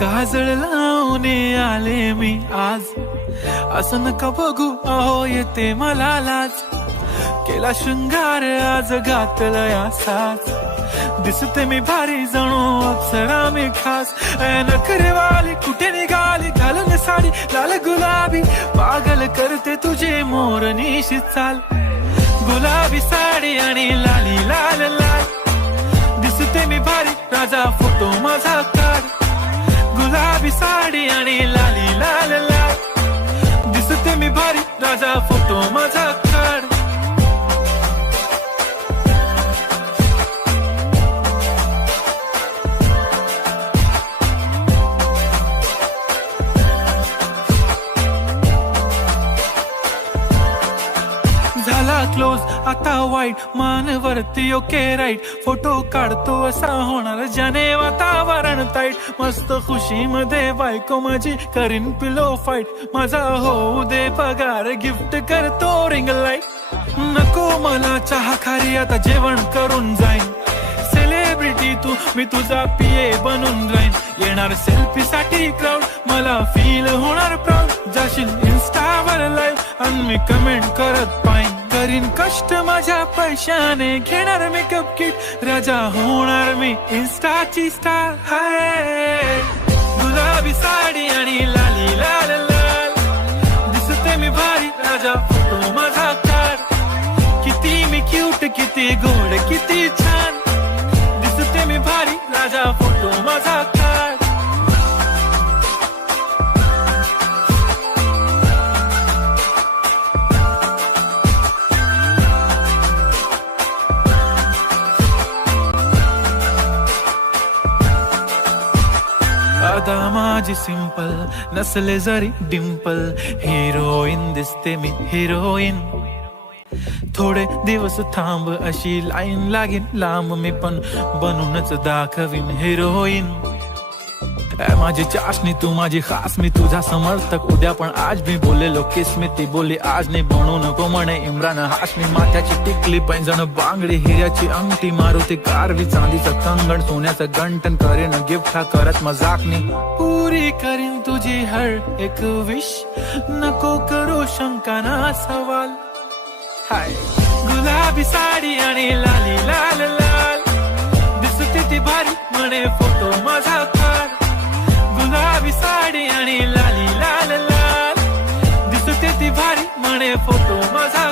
काजळ लावून आले मी आज, असं नका बघू अहो येते मला लाज. केला शृंगार आज घातलाय असाच, दिसते मी भारी जणू अप्सरा मी खास. नखरेवाली कुठे निघाली घालून साडी लाल गुलाबी, पागल करते तुझे मोरनीशी चाल. गुलाबी साडी आणि लाली लाल लाल, दिसते मी भारी राजा फोटो माझा काढ. गुलाबी साडी आणि लाली लाल लाल, दिसते मी भारी राजा फोटो माझा काढ. झाला क्लोज आता वाईट, मानवरती ओके राईट. फोटो काढतो असा होणार ज्याने वातावरण ताईट. मस्त खुशी मध्ये बायको माझी करीन पिलो फाईट. माझा होऊ दे पगार गिफ्ट करतो रिंग लाईट. नको मला चहा खारी आता जेवण करून जाईन. सेलिब्रिटी तू मी तुझा पिये बनून राहीन. येणार सेल्फी साठी क्राऊड मला फील होणार प्राऊड. जाशील इन्स्टावर लाईव्ह आणि मी कमेंट करत पाईन. करीन कष्ट माझ्या पैशाने घेणार मेकअप किट. राजा होणार मी इन्स्टाची स्टार. हाय गुलाबी साडी आणि लाली लाल लाल, दिसते मी भारी राजा फोटो माझा काढ. किती मी क्यूट किती गोड किती छान, दिसते मी भारी राजा फोटो माझा काढ. आता माझी सिंपल नसले जरी डिंपल, हिरोईन दिसते मी हिरोईन. थोडे दिवस थांब अशी लाईन लागेल लांब, मी पण बनूनच दाखवीन हिरोईन. माझी चाशनी तू माझी खास, मी तुझा समर्थक उद्या पण आज मी बोलेलो किस मी ती बोली आज नाही. बनू नको म्हणे इम्रान हाशमी. माथ्याची टिकली पैंजण बांगडी हिऱ्याची अंगठी, मारुती कारवी चांदीचं कंगण सोन्याचं गंटन. करेन गिफ्ट हा करत मजाकनी, पुरी करीन तुझी हर एक विश. नको करू शंका ना सवाल. हाय गुलाबी साडी आणि लाली लाल लाल, दिसते ती भारी म्हणे फोटो माझा काढ. गुलाबी साडी आणि लाली लाल लाल, दिसते ती भारी म्हणे फोटो माझा.